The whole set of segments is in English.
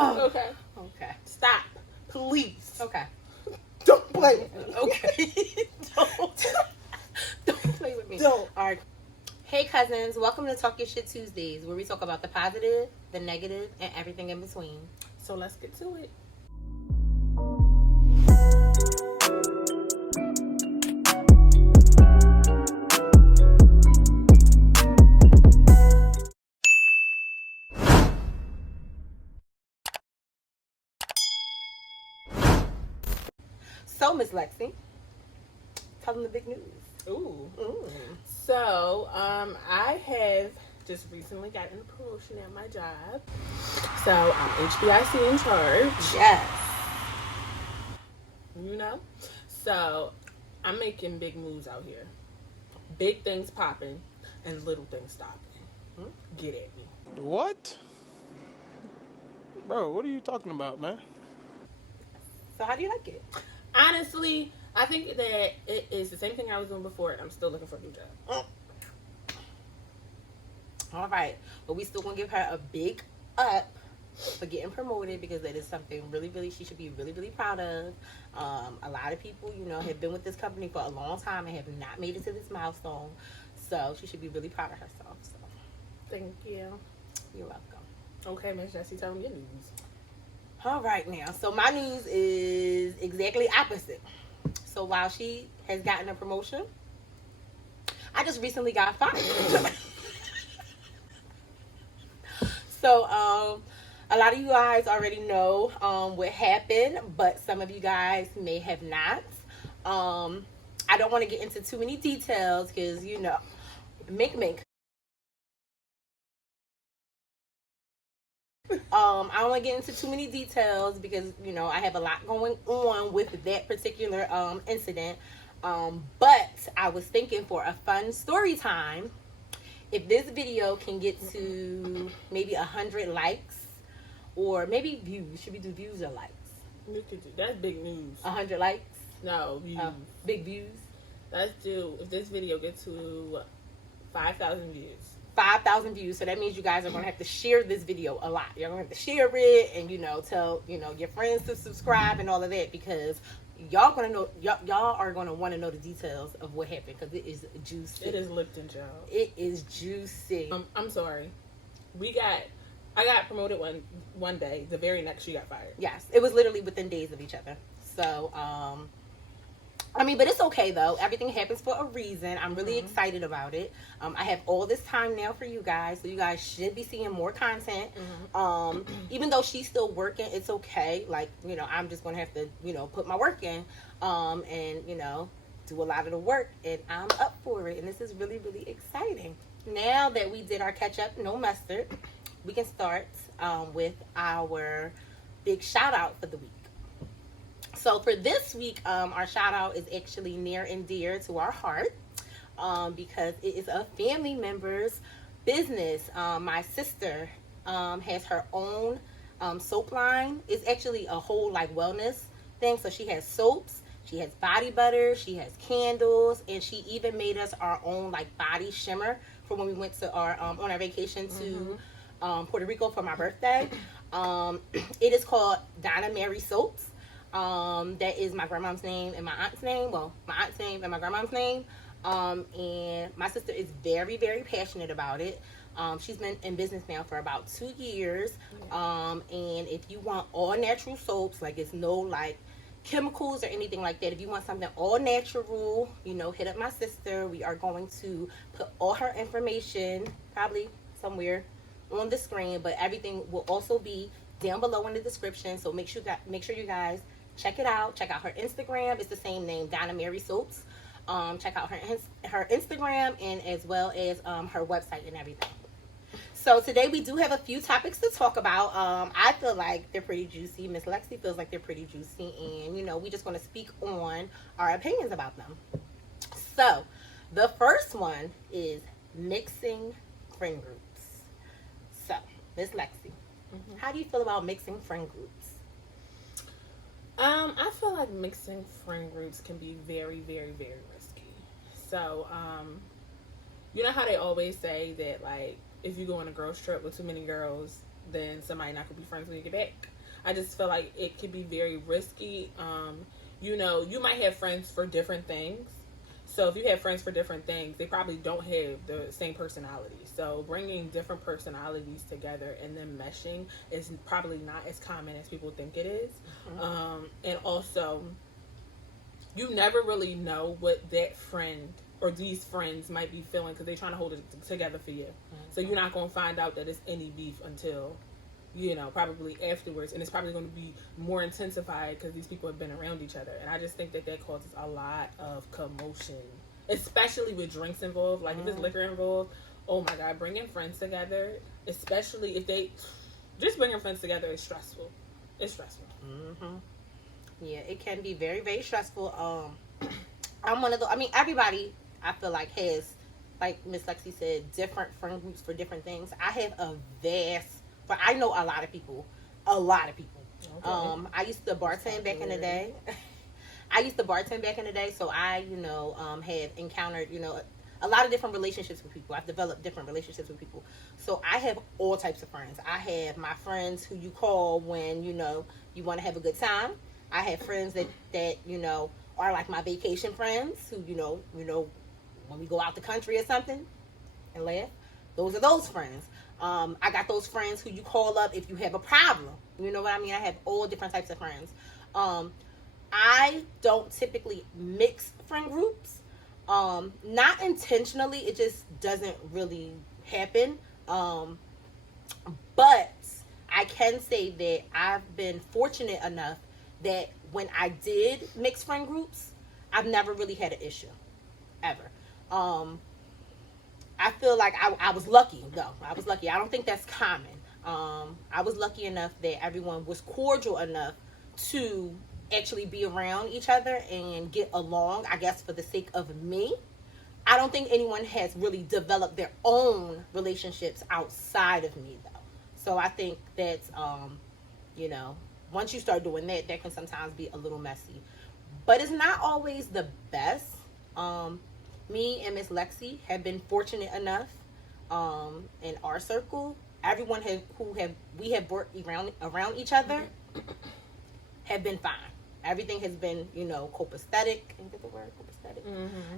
Okay. Okay. Stop. Please. Okay. Don't play with me. Okay. Don't play with me. Don't. All right. Hey cousins, welcome to Talk Your Shit Tuesdays, where we talk about the positive, the negative, and everything in between. So let's get to it. So, Miss Lexi, tell them the big news. Ooh. So, I have just recently gotten a promotion at my job. So, I'm HBIC in charge. Yes. You know? So, I'm making big moves out here. Big things popping and little things stopping. Get at me. What? Bro, what are you talking about, man? So, how do you like it? Honestly, I think that it is the same thing I was doing before. I'm still looking for a new job. All right. But we still going to give her a big up for getting promoted, because that is something really she should be really proud of. A lot of people, have been with this company for a long time and have not made it to this milestone. So she should be really proud of herself. So Thank you. you're welcome. Okay, Miss Jessie, tell me your news. All right now. So my news is exactly opposite. So while she has gotten a promotion, I just recently got fired. So a lot of you guys already know what happened, but some of you guys may have not. I don't want to get into too many details because, mink. I don't want to get into too many details because, I have a lot going on with that particular incident. But I was thinking for a fun story time, if this video can get to maybe 100 likes or maybe views, should we do views or likes? That's big news. 100 likes? No, views. Big views? Let's do, if this video gets to 5,000 views. 5,000 views. So that means you guys are going to have to share this video a lot. You're going to have to share it and, tell, your friends to subscribe and all of that, because y'all going to know, y'all are going to want to know the details of what happened, because it is juicy. It is Lipton, child. It is juicy. I'm sorry. I got promoted one day. The very next she got fired. Yes. It was literally within days of each other. So, but it's okay though. Everything happens for a reason. I'm really excited about it. I have all this time now for you guys, so you guys should be seeing more content. Even though she's still working, it's okay. Like, I'm just gonna have to, put my work in, and do a lot of the work, and I'm up for it. And this is really exciting. Now that we did our catch up, no mustard, we can start with our big shout out for the week. So for this week, our shout out is actually near and dear to our heart, because it is a family member's business. My sister has her own soap line. It's actually a whole wellness thing. So she has soaps, she has body butter, she has candles, and she even made us our own body shimmer for when we went to our on our vacation to Puerto Rico for my birthday. It is called DonnaMary Soaps. That is my grandmom's name and my aunt's name. Well, my aunt's name and my grandmom's name. And my sister is very passionate about it. She's been in business now for about 2 years. And if you want all natural soaps, it's no chemicals or anything like that. If you want something all natural, hit up my sister. We are going to put all her information probably somewhere on the screen, but everything will also be down below in the description. So make sure you guys check it out. Check out her Instagram. It's the same name, DonnaMary Soaps. Check out her Instagram, and as well as her website and everything. So today we do have a few topics to talk about. I feel like they're pretty juicy. Miss Lexi feels like they're pretty juicy, and we just want to speak on our opinions about them. So the first one is mixing friend groups. So Miss Lexi, how do you feel about mixing friend groups? I feel like mixing friend groups can be very risky. So, you know how they always say that if you go on a girls trip with too many girls, then somebody not gonna be friends when you get back. I just feel like it could be very risky. You know, you might have friends for different things. So if you have friends for different things, they probably don't have the same personality. So bringing different personalities together and then meshing is probably not as common as people think it is. And also, you never really know what that friend or these friends might be feeling because they're trying to hold it together for you. So you're not going to find out that it's any beef until, you know, probably afterwards. And it's probably going to be more intensified because these people have been around each other. And I just think that causes a lot of commotion, especially with drinks involved. Like if there's liquor involved, oh my God, bringing friends together, especially if just bringing friends together is stressful. It's stressful. Yeah, it can be very, very stressful. I'm one of the, everybody, I feel like, has, like Miss Lexi said, different friend groups for different things. I have but I know a lot of people. Okay. I used to bartend back in the day. So I, have encountered, a lot of different relationships with people. I've developed different relationships with people. So I have all types of friends. I have my friends who you call when, you want to have a good time. I have friends that are like my vacation friends who, when we go out the country or something and laugh. Those are those friends. I got those friends who you call up if you have a problem. You know what I mean? I have all different types of friends. I don't typically mix friend groups. Not intentionally. It just doesn't really happen. But I can say that I've been fortunate enough that when I did mix friend groups, I've never really had an issue. Ever. I feel like I was lucky, though. I was lucky. I don't think that's common. I was lucky enough that everyone was cordial enough to actually be around each other and get along, I guess, for the sake of me. I don't think anyone has really developed their own relationships outside of me, though. So I think that's, once you start doing that, that can sometimes be a little messy. But it's not always the best. Me and Miss Lexi have been fortunate enough in our circle. Everyone we have worked around each other have been fine. Everything has been, copacetic. Can you get the word copacetic?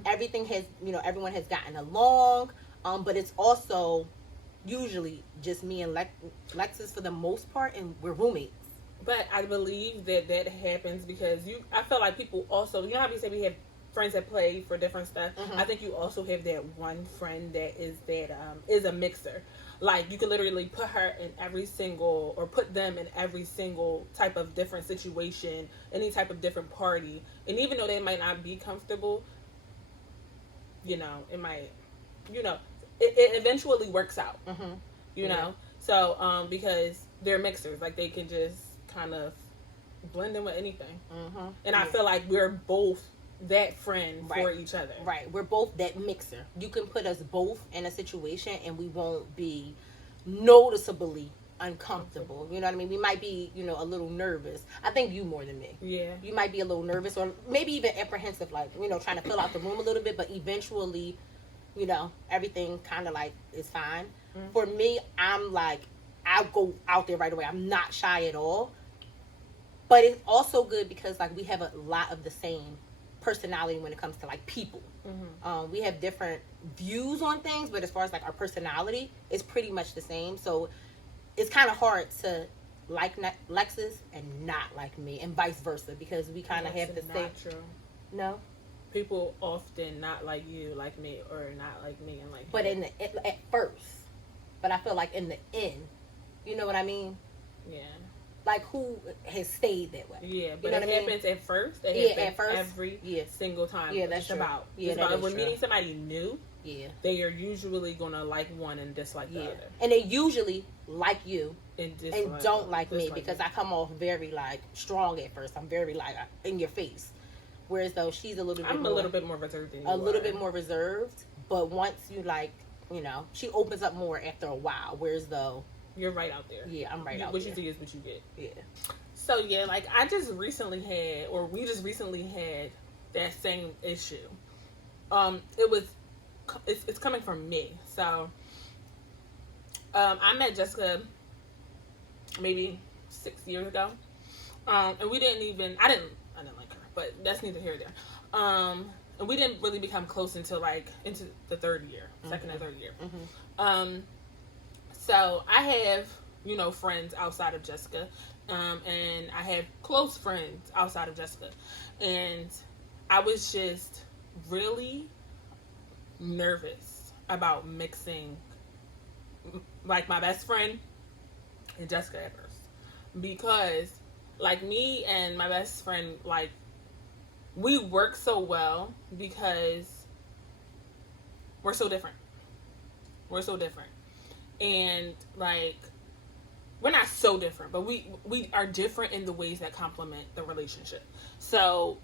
Everything has, everyone has gotten along. But it's also usually just me and Lexus for the most part, and we're roommates. But I believe that happens because I feel like people also, how we say we have friends that play for different stuff. I think you also have that one friend that is a mixer. Like you could literally put them in every single type of different situation, any type of different party, and even though they might not be comfortable, it might, it eventually works out. So because they're mixers, like they can just kind of blend in with anything. And I feel like we're both that friend for each other. Right. We're both that mixer. You can put us both in a situation and we won't be noticeably uncomfortable. You know what I mean? We might be, a little nervous. I think you more than me. Yeah. You might be a little nervous or maybe even apprehensive, like, trying to fill out the room a little bit, but eventually, everything kind of like is fine. For me, I'm like, I'll go out there right away. I'm not shy at all. But it's also good because like we have a lot of the same personality when it comes to like people. We have different views on things, but as far as like our personality, it's pretty much the same. So it's kind of hard to like Lexus and not like me, and vice versa, because we kind of have the same. True. No, people often not like you, like me, or not like me and like. But at first, but I feel like in the end, you know what I mean? Yeah. Like who has stayed that way? Yeah, but it happens at first. At first, every single time. Yeah, that's true. When meeting somebody new, they are usually gonna like one and dislike the other, and they usually like you and don't like me because I come off very like strong at first. I'm very like in your face, whereas though she's a little bit. I'm a little bit more reserved than you a little bit more reserved, but once you like, she opens up more after a while. Whereas though. You're right out there. Yeah, I'm right out there. What you see is what you get. Yeah. So, like, we just recently had that same issue. It's coming from me. So, I met Jessica maybe 6 years ago. And we didn't even, I didn't like her, but that's neither here nor there. And we didn't really become close until like into the third year, second or third year. So I have, you know, friends outside of Jessica, and I have close friends outside of Jessica, and I was just really nervous about mixing like my best friend and Jessica at first, because like me and my best friend, like we work so well because we're so different. We're so different. And like we're not so different, but we are different in the ways that complement the relationship. So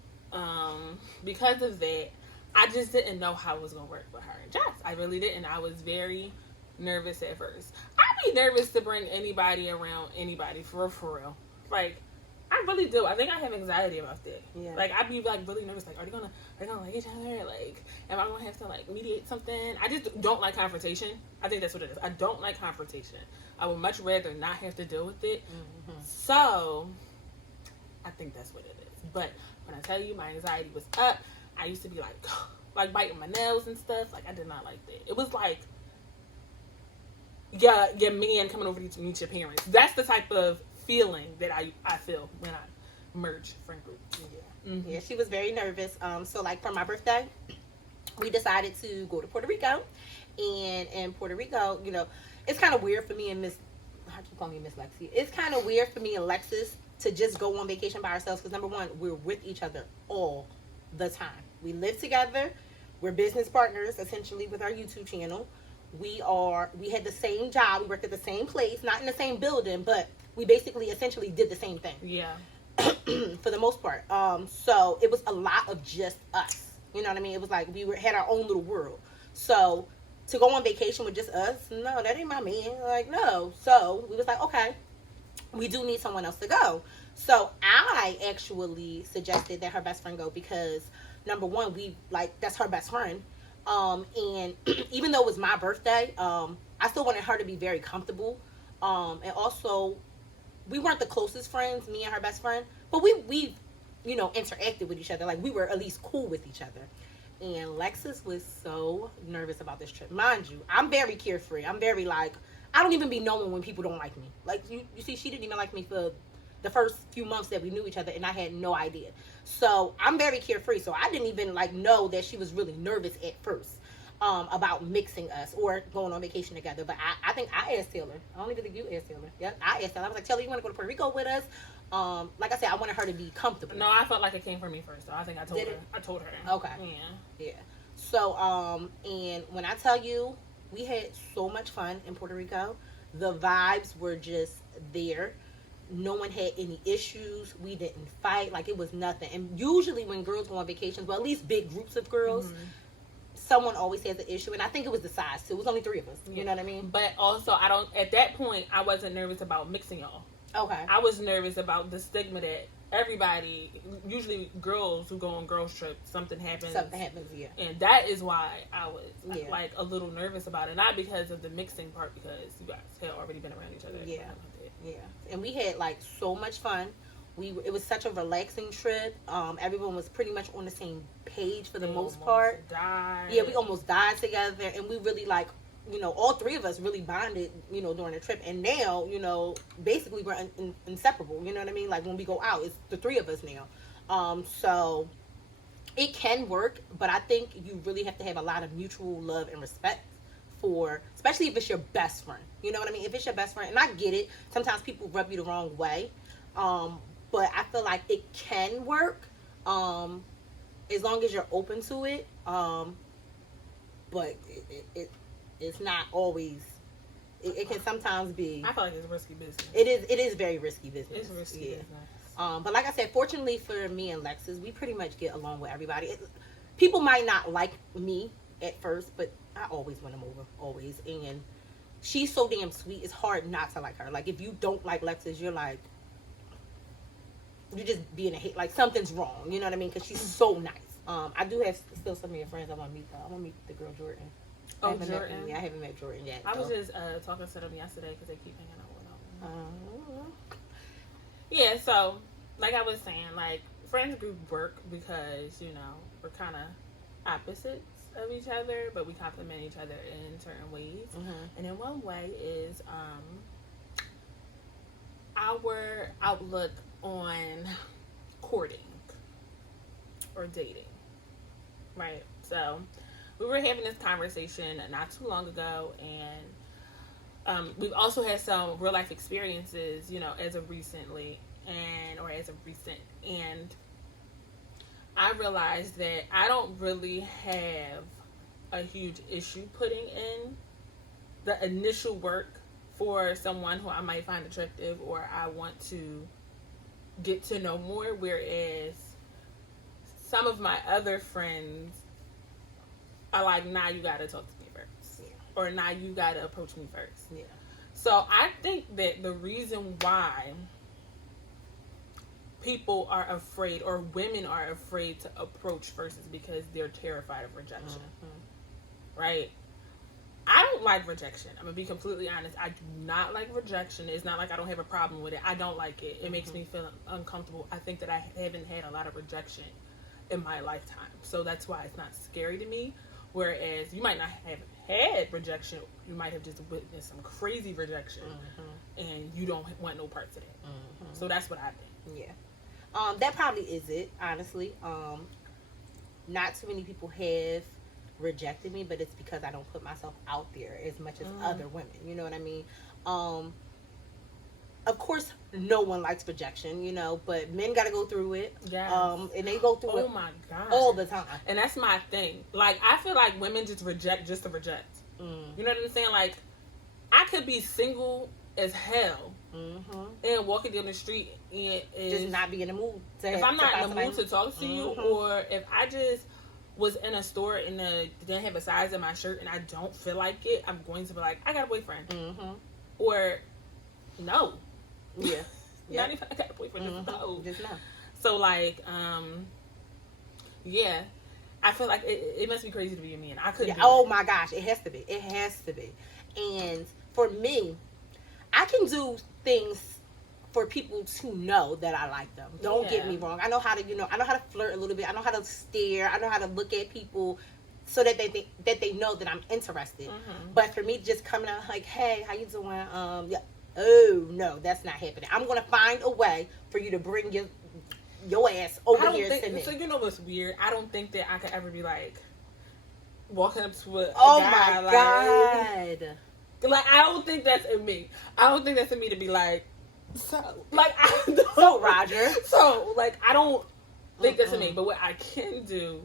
because of that, I just didn't know how it was gonna work with her and Jess. I really didn't. I was very nervous at first. I'd be nervous to bring anybody around anybody for real. Like I really do. I think I have anxiety about that. Yeah. Like I'd be like really nervous. Like, are they gonna like each other? Like, am I gonna have to like mediate something? I just don't like confrontation. I think that's what it is. I don't like confrontation. I would much rather not have to deal with it. So I think that's what it is. But when I tell you my anxiety was up, I used to be like biting my nails and stuff. Like I did not like that. It was like your man coming over to meet your parents. That's the type of feeling that I feel when I merge friend groups. Yeah, she was very nervous. So like for my birthday, we decided to go to Puerto Rico, and in Puerto Rico, you know, it's kind of weird for me and how do you call me Miss Lexi? It's kind of weird for me and Lexus to just go on vacation by ourselves because number one, we're with each other all the time. We live together. We're business partners essentially with our YouTube channel. We had the same job. We worked at the same place, not in the same building, but we basically essentially did the same thing. Yeah. For the most part. So it was a lot of just us. You know what I mean? It was like had our own little world. So to go on vacation with just us, no, that ain't my man. Like, no. So we was like, okay, we do need someone else to go. So I actually suggested that her best friend go because number one, that's her best friend. And even though it was my birthday, I still wanted her to be very comfortable. And also, we weren't the closest friends, me and her best friend, but we you know, interacted with each other. Like, we were at least cool with each other. And Lexus was so nervous about this trip. Mind you, I'm very carefree. I'm very, like, I don't even be knowing when people don't like me. Like, you see, she didn't even like me for the first few months that we knew each other, and I had no idea. So, I'm very carefree. So, I didn't even, like, know that she was really nervous at first. About mixing us or going on vacation together. But I think I asked Taylor. I don't even think you asked Taylor. Yep, I asked Taylor. I was like, Taylor, you want to go to Puerto Rico with us? Like I said, I wanted her to be comfortable. No, I felt like it came from me first, though. I think I told her. I told her. Okay. Yeah. So, and when I tell you, we had so much fun in Puerto Rico. The vibes were just there. No one had any issues. We didn't fight. Like, it was nothing. And usually when girls go on vacations, well, at least big groups of girls, someone always has an issue, and I think it was the size too. It was only 3 of us. You know what I mean? But also, at that point, I wasn't nervous about mixing y'all. Okay. I was nervous about the stigma that everybody, usually girls who go on girls trips, something happens, yeah. And that is why I was like a little nervous about it. Not because of the mixing part, because you guys had already been around each other. Yeah. And we had like so much fun. It was such a relaxing trip. Everyone was pretty much on the same page for the most part. Yeah, we almost died together, and we really all 3 of us really bonded, during the trip. And now, basically we're inseparable. You know what I mean? Like when we go out, it's the 3 of us now. So it can work, but I think you really have to have a lot of mutual love and respect especially if it's your best friend. You know what I mean? If it's your best friend, and I get it. Sometimes people rub you the wrong way. But I feel like it can work as long as you're open to it. But it's not always. It can sometimes be. I feel like it's risky business. It is very risky business. It's risky business. But like I said, fortunately for me and Lexus, we pretty much get along with everybody. People might not like me at first, but I always win them over, always. And she's so damn sweet. It's hard not to like her. Like if you don't like Lexus, you're just being a hate. Like something's wrong. You know what I mean? Because she's so nice. I do have still some of your friends I want to meet though. I want to meet the girl Jordan. Oh, Jordan. I haven't met Jordan yet. I was just talking to them yesterday because they keep hanging out with them. Yeah, so like I was saying, like friends group work because we're kind of opposites of each other, but we complement each other in certain ways. And in one way is our outlook on courting or dating, right? So we were having this conversation not too long ago, and we've also had some real life experiences, as of recently, and I realized that I don't really have a huge issue putting in the initial work for someone who I might find attractive or I want to get to know more, whereas some of my other friends are like, nah, you gotta talk to me first. Yeah. Or nah, you gotta approach me first. Yeah. So I think that the reason why people are afraid or women are afraid to approach first is because they're terrified of rejection. Right? I don't like rejection. I'm gonna be completely honest. I do not like rejection. It's not like I don't have a problem with it. I don't like it. It makes me feel uncomfortable. I think that I haven't had a lot of rejection in my lifetime. So that's why it's not scary to me. Whereas you might not have had rejection. You might have just witnessed some crazy rejection. And you don't want no parts of that. So that's what I think. Yeah. That probably is it, honestly. Not too many people have rejected me, but it's because I don't put myself out there as much as other women. You know what I mean? Of course, no one likes rejection, but men got to go through it. Yes. And they go through it my God. all the time. And that's my thing. Like, I feel like women just reject just to reject. You know what I'm saying? Like, I could be single as hell and walking down the street and just not be in the mood. If I'm not in the mood to talk to you, or if I just was in a store and didn't have a size in my shirt and I don't feel like it, I'm going to be like, I got a boyfriend. Or, no. Yeah. Not even I got a boyfriend. No. Just no. So, like, yeah. I feel like it must be crazy to be a man. I couldn't. Oh my gosh, it has to be. It has to be. And for me, I can do things for people to know that I like them. Don't get me wrong. I know how to, I know how to flirt a little bit. I know how to stare. I know how to look at people so that they know that I'm interested. But for me, just coming out like, hey, how you doing? Yeah. Oh no, that's not happening. I'm gonna find a way for you to bring your ass over here to me. So you know what's weird? I don't think that I could ever be like walking up to a guy. My God. Like, I don't think that's in me. I don't think that's in me to be like, so, like, I don't. So, Roger. So, like, I don't think that's in me. But what I can do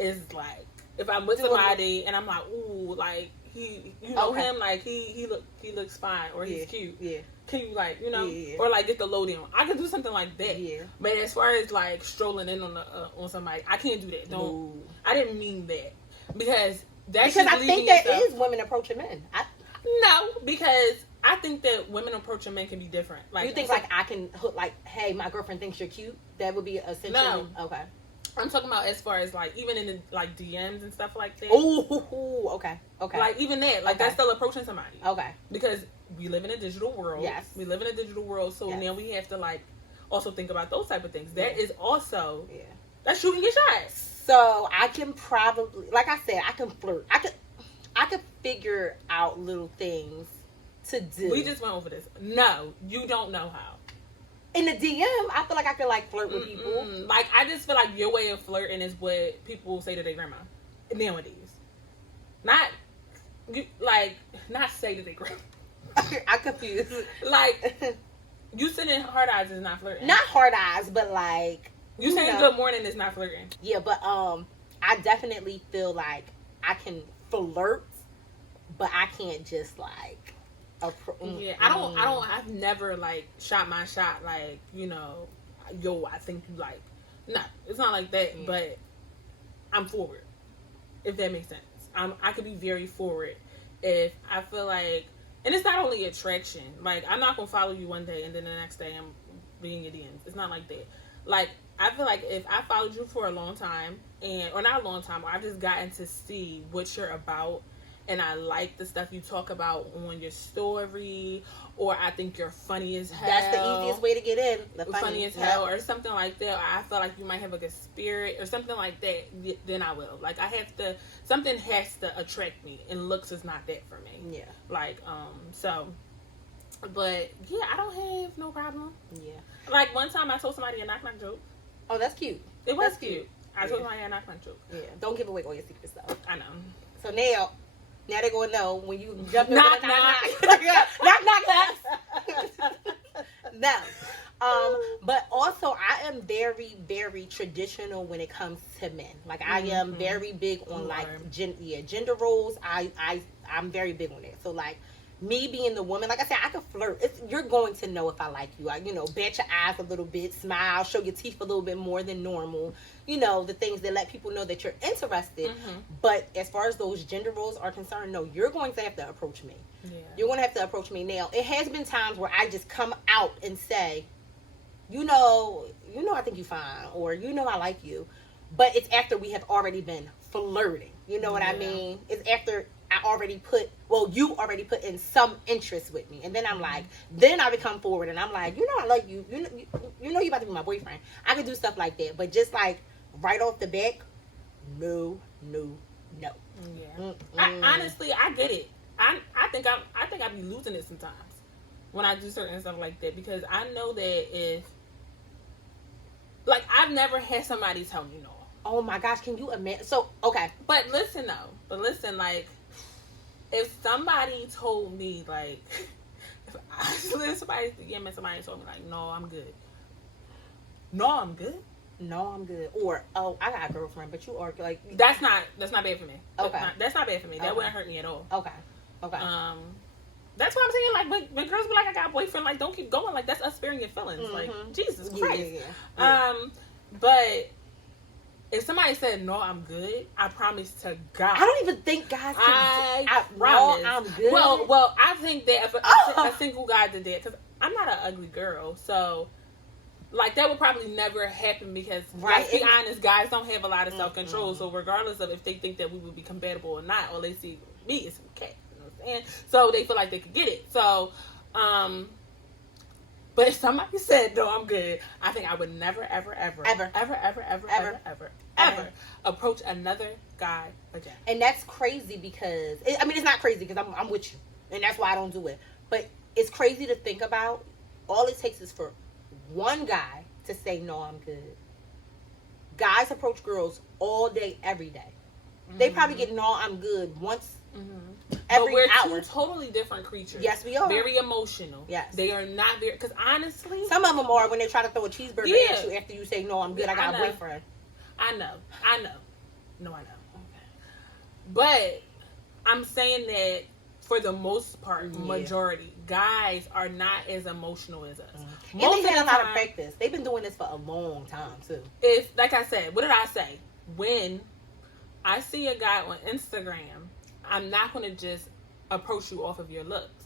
is, like, if I'm with somebody and I'm like, ooh, like, you know him, like, he looks fine, or he's cute. Yeah. Can you, like, or, like, get the lowdown. I can do something like that. Yeah. But as far as, like, strolling in on somebody, I can't do that. I didn't mean that. Because I think that is women approaching men. No, because I think that women approaching men can be different. Like, you think like I can hook like, hey, my girlfriend thinks you're cute. That would be essentially no. Okay. I'm talking about as far as like even in the like DMs and stuff like that. Oh, okay. Like even that, like that's still approaching somebody. Okay. Because we live in a digital world. Yes. We live in a digital world, so now we have to like also think about those type of things. That is also that's shooting your shot. So I can probably, like I said, I can flirt. I could figure out little things to do. We just went over this. No, you don't know how. In the DM, I feel like I could like flirt with people. Like, I just feel like your way of flirting is what people say to their grandma nowadays. Not say to their grandma. I'm confused. Like, you sending hard eyes is not flirting. Not hard eyes, but like you saying good morning is not flirting. Yeah, but I definitely feel like I can flirt, but I can't just like. I've never like shot my shot like, yo, I think you like. No, it's not like that. Yeah. But I'm forward, if that makes sense. I could be very forward if I feel like, and it's not only attraction. Like, I'm not gonna follow you one day and then the next day I'm being your DMs. It's not like that. Like, I feel like if I followed you for a long time, or not a long time, or I've just gotten to see what you're about, and I like the stuff you talk about on your story, or I think you're funny as hell. That's the easiest way to get in. The funny as hell, or something like that. Or I feel like you might have a good spirit, or something like that. Then I will. Like, something has to attract me, and looks is not that for me. Yeah. Like, so, but yeah, I don't have no problem. Yeah. Like, one time I told somebody a knock joke. Oh, that's cute. It was That's cute. I told somebody a knock joke. Yeah. Don't give away all your secrets though. I know. So now they're gonna know when you jump in knock. No. But also I am very, very traditional when it comes to men. Like, I am very big on like gender roles. I'm very big on that. So like, me being the woman, like I said, I can flirt. You're going to know if I like you. Bat your eyes a little bit, smile, show your teeth a little bit more than normal. The things that let people know that you're interested. But as far as those gender roles are concerned, no, you're going to have to approach me. Yeah. You're going to have to approach me. Now, it has been times where I just come out and say, I think you're fine, or I like you. But it's after we have already been flirting. You know what I mean? It's after you already put in some interest with me. And then I'm like, then I become forward and I'm like, I like you. You about to be my boyfriend. I could do stuff like that. But just like right off the bat, no. Yeah. Honestly, I get it. I think I be losing it sometimes when I do certain stuff like that, because I know that if, like, I've never had somebody tell me no. Oh my gosh, can you imagine? So, okay. But listen, like, if somebody told me, like, if somebody told me, like, no, I'm good. Or, oh, I got a girlfriend, but you are, like... That's not bad for me. Okay. That's not bad for me. That wouldn't hurt me at all. Okay. That's what I'm saying. Like, when girls be like, I got a boyfriend, like, don't keep going. Like, that's us sparing your feelings. Like, Jesus Christ. Yeah. But if somebody said, no, I'm good, I promise to God. I don't even think guys can... I promise. No, I'm good. Well, I think that if a single guy did that, because I'm not an ugly girl, so... Like, that would probably never happen because, let's be honest, guys don't have a lot of self-control. So, regardless of if they think that we would be compatible or not, all they see me is some cat. You know what I'm saying? So, they feel like they could get it. So, but if somebody said, no, I'm good, I think I would never, ever approach another guy again. And that's crazy because, it's not crazy because I'm with you. And that's why I don't do it. But it's crazy to think about. All it takes is for one guy to say, no, I'm good. Guys approach girls all day, every day. They probably get, no, I'm good once every but we're hour. Two totally different creatures. Yes, we are. Very emotional. Yes. They are not very, because honestly. Some of them are when they try to throw a cheeseburger at you after you say, no, I'm good, I got a boyfriend. I know. No, I know. Okay. But I'm saying that for the most part, majority, guys are not as emotional as us. And they had a lot of practice. They've been doing this for a long time, too. If, like I said, what did I say? When I see a guy on Instagram, I'm not going to just approach you off of your looks.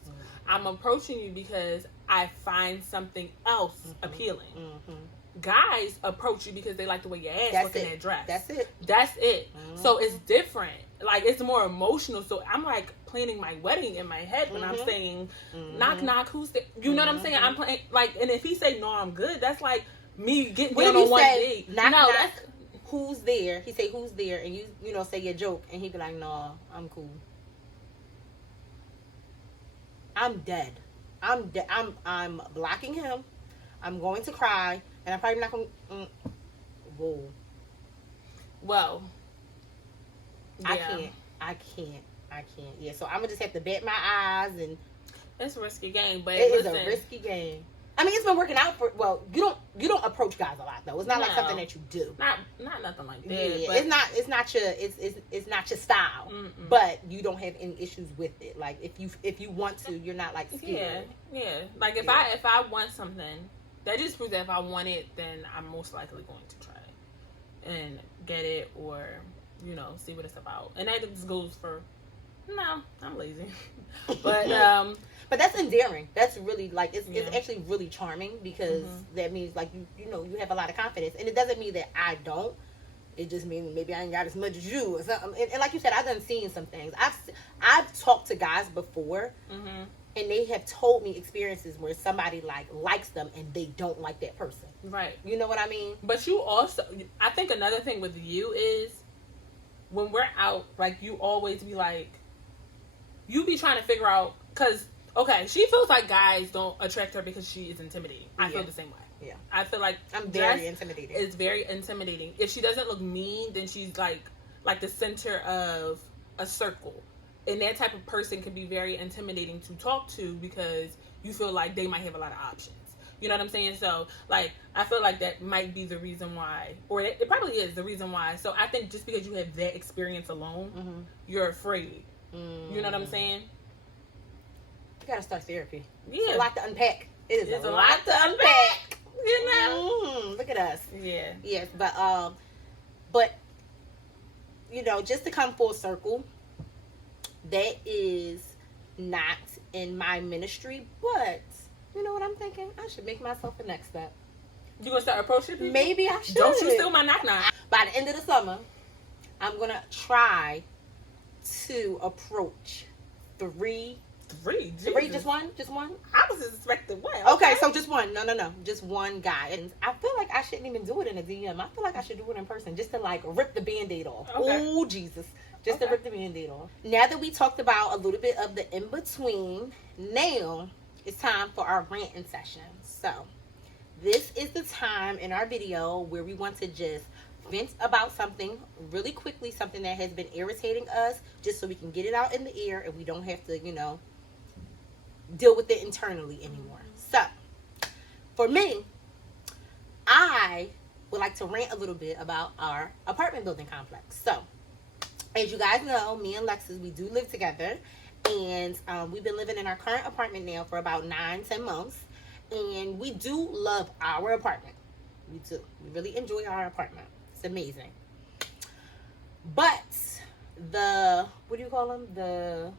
I'm approaching you because I find something else appealing. Guys approach you because they like the way your ass look in that dress. That's it. So it's different. Like, it's more emotional. So I'm like planning my wedding in my head when I'm saying, knock, knock, who's there? You know what I'm saying? I'm playing, like, and if he say, no, I'm good, that's like me getting down on one knee. Knock, knock, that's who's there? He say, who's there? And you say your joke. And he be like, no, I'm cool. I'm dead. I'm blocking him. I'm going to cry. And I'm probably not going to... Whoa. Well. Yeah. I can't. Yeah, so I'm going to just have to bat my eyes and... It's a risky game, but it is a risky game. I mean, it's been working out for... Well, you don't approach guys a lot, though. It's not like something that you do. Not nothing like that. Yeah, but it's not your style. But you don't have any issues with it. Like, if you want to, you're not, like, scared. Yeah. Like, if I want something... That just proves that if I want it, then I'm most likely going to try it and get it, or, see what it's about. And that just goes for, no, I'm lazy. But that's endearing. That's really, like, it's actually really charming because that means, like, you have a lot of confidence. And it doesn't mean that I don't. It just means maybe I ain't got as much as you or something. And like you said, I've done seen some things. I've talked to guys before, and they have told me experiences where somebody likes them and they don't like that person. Right. You know what I mean? But you also, I think another thing with you is when we're out, like, you always be like, you be trying to figure out, because, okay, she feels like guys don't attract her because she is intimidating. I feel the same way. Yeah. I feel like I'm very intimidating. It's very intimidating. If she doesn't look mean, then she's like the center of a circle. And that type of person can be very intimidating to talk to because you feel like they might have a lot of options. You know what I'm saying? So, like, I feel like that might be the reason why, or it probably is the reason why. So, I think just because you have that experience alone, you're afraid. You know what I'm saying? You gotta start therapy. Yeah. It's a lot to unpack. It's a lot to unpack. You know? Look at us. Yeah. Yes, but you know, just to come full circle, that is not in my ministry, but you know what I'm thinking? I should make myself a next step. You gonna start approaching people? Maybe I should. Don't you steal my knock-knock. By the end of the summer, I'm gonna try to approach three, just one. I was expecting one. Okay, so just one. No, just one guy. And I feel like I shouldn't even do it in a DM. I feel like I should do it in person, just to like rip the Band-Aid off. Okay. Oh Jesus, just to rip the Band-Aid off. Now that we talked about a little bit of the in between, now it's time for our ranting session. So this is the time in our video where we want to just vent about something really quickly, something that has been irritating us, just so we can get it out in the air and we don't have to, you know, deal with it internally anymore. So, for me, I would like to rant a little bit about our apartment building complex. So, as you guys know, me and Lexus, we do live together, and we've been living in our current apartment now for about 9-10 months, and we do love our apartment. We do. We really enjoy our apartment. It's amazing. But what do you call them? The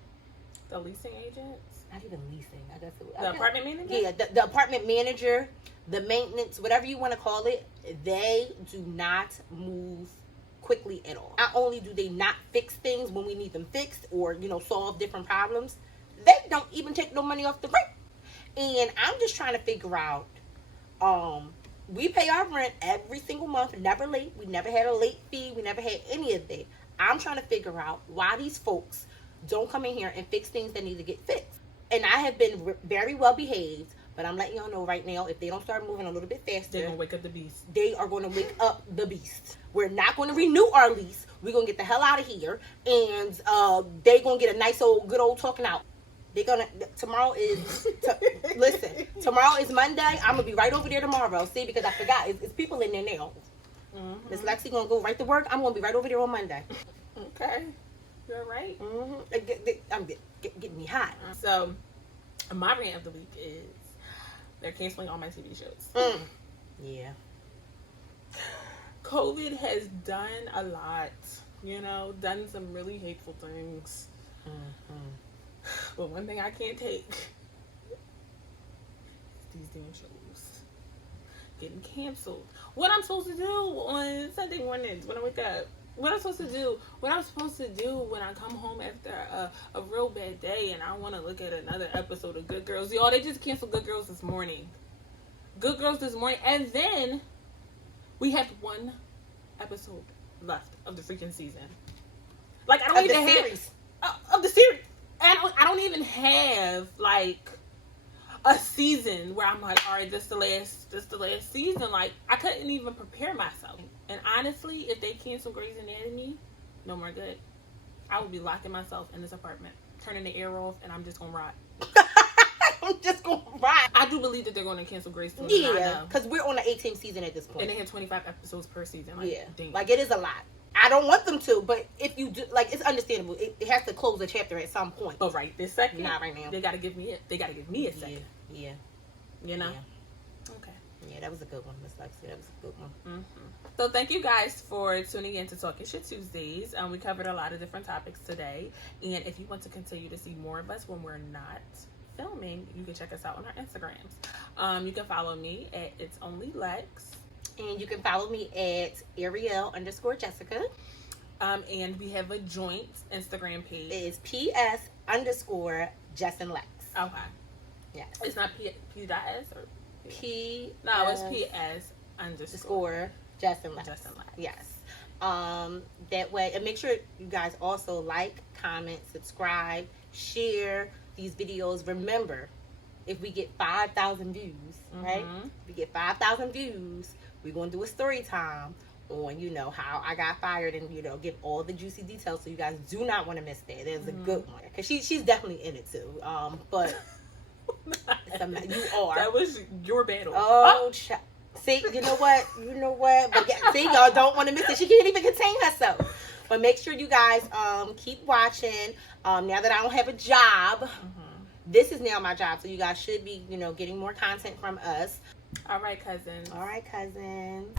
leasing agents? Not even leasing. I guess the apartment manager? Yeah, the apartment manager, the maintenance, whatever you want to call it, they do not move quickly at all. Not only do they not fix things when we need them fixed or, you know, solve different problems, they don't even take no money off the rent. And I'm just trying to figure out, we pay our rent every single month, never late. We never had a late fee. We never had any of that. I'm trying to figure out why these folks don't come in here and fix things that need to get fixed. And I have been very well behaved, but I'm letting y'all know right now, if they don't start moving a little bit faster, they're going to wake up the beast. They are going to wake up the beast. We're not going to renew our lease. We're going to get the hell out of here. And they're going to get a nice good old talking out. They're going to, tomorrow is Monday. I'm going to be right over there tomorrow. See, because I forgot. It's people in there now. Miss Lexi going to go right to work. I'm going to be right over there on Monday. Okay. You're right. I'm getting me hot. So, my rant of the week is they're canceling all my TV shows. Yeah. COVID has done a lot, you know, done some really hateful things. But one thing I can't take is these damn shows getting canceled. What I'm supposed to do on Sunday mornings when I wake up? What I'm supposed to do when I come home after a real bad day and I want to look at another episode of Good Girls. Y'all, they just canceled Good Girls this morning. And then we have one episode left of the freaking season. Like, I don't even have series. Of the series. And I don't even have like a season where I'm like, all right, this the last season. Like, I couldn't even prepare myself. And honestly, if they cancel Grey's Anatomy, no more good. I would be locking myself in this apartment, turning the air off, and I'm just gonna rot. I do believe that they're going to cancel Grey's Anatomy. Yeah, because we're on the 18th season at this point, and they have 25 episodes per season. Like, yeah, dang. Like, it is a lot. I don't want them to, but if you do, like, it's understandable. It has to close a chapter at some point. But right this second, not right now. They got to give me it. They got to give me a second. Yeah. You know. Yeah. Okay. Yeah, that was a good one, Miss Lexi. That was a good one. So thank you guys for tuning in to Talking Shit Tuesdays. We covered a lot of different topics today, and if you want to continue to see more of us when we're not filming, you can check us out on our Instagrams. You can follow me at It's Only Lex. And you can follow me at Ariel_Jessica. And we have a joint Instagram page. It is PS_Jess and Lex. Okay. Yes. It's not P.S. or P. No, it's PS_. Jess and Lex. Jess and Lex. Yes. That way, and make sure you guys also like, comment, subscribe, share these videos. Remember, if we get 5,000 views, right? If we get 5,000 views, we're gonna do a story time on, you know, how I got fired, and, you know, give all the juicy details, so you guys do not want to miss that. There's a good one, because she's definitely in it too. But you are. That was your battle. Oh, see, you know what? But yeah, see, y'all don't want to miss it. She can't even contain herself. But make sure you guys keep watching. Now that I don't have a job, this is now my job, so you guys should be, you know, getting more content from us. All right, cousins. All right, cousins.